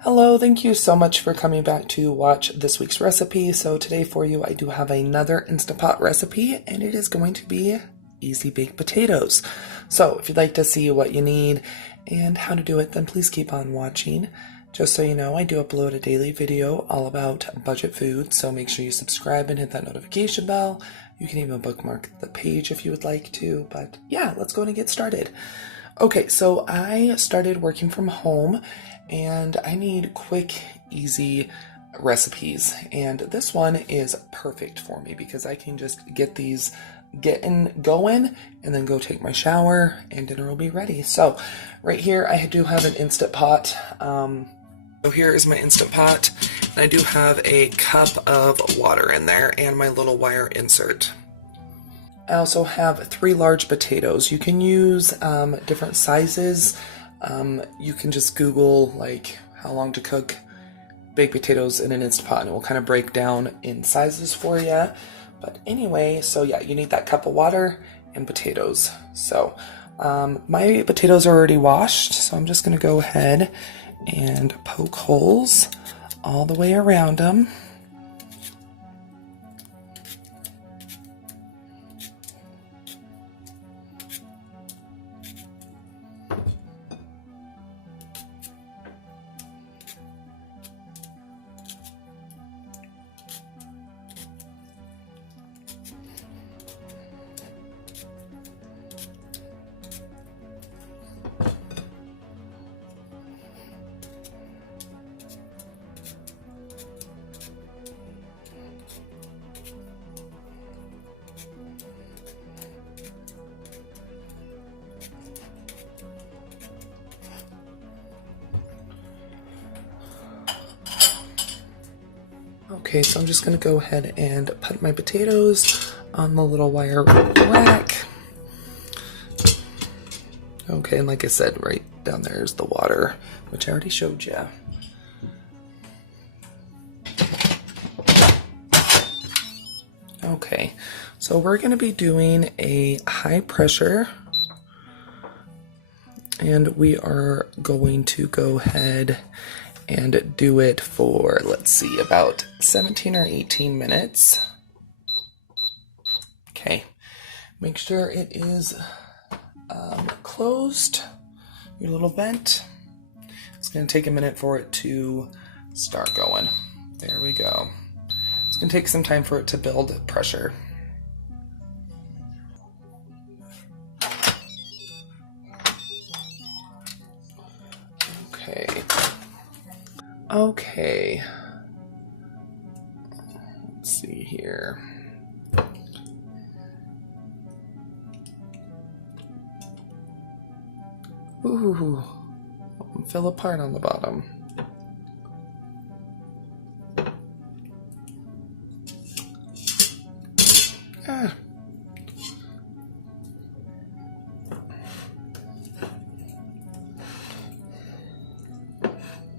Hello, thank you so much for coming back to watch this week's recipe. So today for you, I do have another Instant Pot recipe, and it is going to be easy baked potatoes. So if you'd like to see what you need and how to do it, then please keep on watching. Just so you know, I do upload a daily video all about budget food, so make sure you subscribe and hit that notification bell. You can even bookmark the page if you would like to, but yeah, let's go and get started. Okay, so I started working from home and I need quick, easy recipes. And this one is perfect for me because I can just get these going and then go take my shower and dinner will be ready. So right here, I do have an Instant Pot. So here is my Instant Pot. And I do have a cup of water in there and my little wire insert. I also have 3 large potatoes. You can use different sizes. You can just Google like how long to cook baked potatoes in an Instant Pot and it will kind of break down in sizes for you. But anyway, so yeah, you need that cup of water and potatoes. So my potatoes are already washed, so I'm just going to go ahead and poke holes all the way around them. Okay, so I'm just going to go ahead and put my potatoes on the little wire rack. Okay, and like I said, right down there is the water, which I already showed you. Okay, so we're going to be doing a high pressure, and we are going to go ahead and do it for, let's see, about 17 or 18 minutes. Okay, make sure it is closed, your little vent. It's going to take a minute for it to start going. There we go. It's going to take some time for it to build pressure. Okay, let's see here. Ooh, fell apart on the bottom. Ah.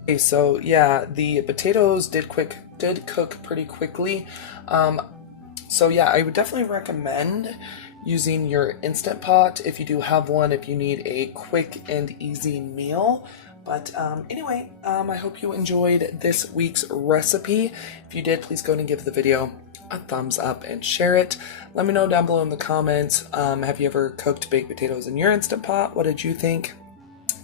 Okay, so yeah, the potatoes did cook pretty quickly. So yeah, I would definitely recommend using your Instant Pot if you do have one, if you need a quick and easy meal. But anyway, I hope you enjoyed this week's recipe. If you did, please go ahead and give the video a thumbs up and share it. Let me know down below in the comments, have you ever cooked baked potatoes in your Instant Pot? What did you think?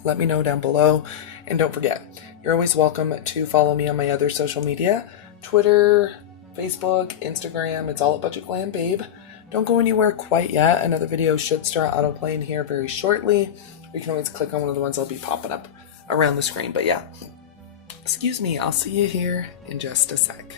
Let me know down below. And don't forget, you're always welcome to follow me on my other social media, Twitter, Facebook, Instagram. It's all at Budget Glam Babe. Don't go anywhere quite yet. Another video should start autoplaying here very shortly. You can always click on one of the ones that'll be popping up around the screen. But yeah, excuse me, I'll see you here in just a sec.